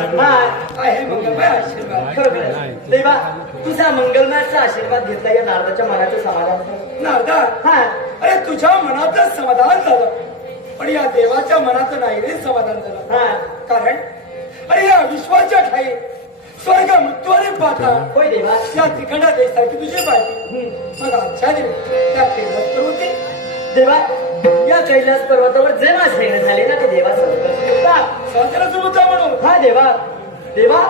मंगलमय तुझा मंगलमयाचा आशीर्वाद घेतला या नारदाच्या मनाचं समाधान नारदा हा अरे तुझ्या मनाचं समाधान झालं पण या देवाच्या मनाचं नाही रे समाधान झालं हा कारण अरे या विश्वाच्या ठाई स्वर्ग मृत्यू पाहता होय देवा या तिखंड देशाची तुझी पाहिजे मग आच्छा देवी त्या फेमस होते देवा या कैलास पर्वतावर जे माझे झाले ना ते देवा सांगतात सांगताना सोबत देवा देवा?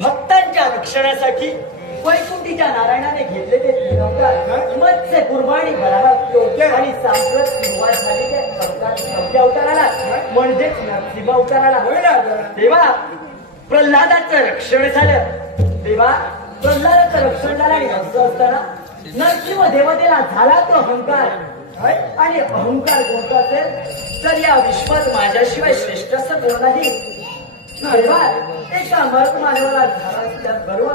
भक्तांच्या रक्षणासाठी वैकुंठीच्या नारायणाने घेतले ते तीन अवतार मत्स्य कुर्बाणी योग्य आणि सांप्रत सुरुवात झाली त्या अवताराला म्हणजेच नरसिंह अवताराला होय नारदा देवा प्रल्हादाचं रक्षण झालं. देवा प्रल्हादाचं रक्षण झालं आणि असं असताना नरसिंह देवतेला झाला तो अहंकार? आणि अहंकार कोणता असेल? तर या विश्वात माझ्याशिवाय श्रेष्ठ असं कोण नाही. एका मर्द मानवाला झाला त्या गर्व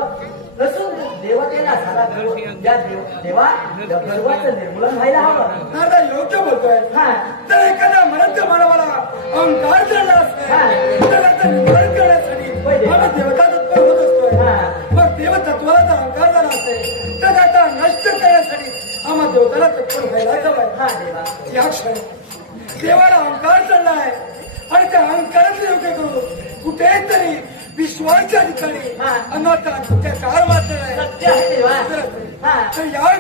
नसून देवतेला झाला गर्व. या देव देवा या गर्वाचं निर्मूलन व्हायला हवं. नारदा योग्य बोलतोय. हा. तर मानवाला चढला करण्यासाठी देवता तत्पर होत असतोय. मग जर अहंकार झाला असेल तर त्याचा नष्ट करण्यासाठी आम्हा देवताला तत्पर व्हायला हवाय हा या क्षणी देवाला अहंकार चढलाय आणि त्या अहंकाराचं योग्य करू कुठेतरी विश्वाच्या ठिकाणी हा. अनाथ अत्याचार मात्र आहे सत्य आहे देवा हा तर या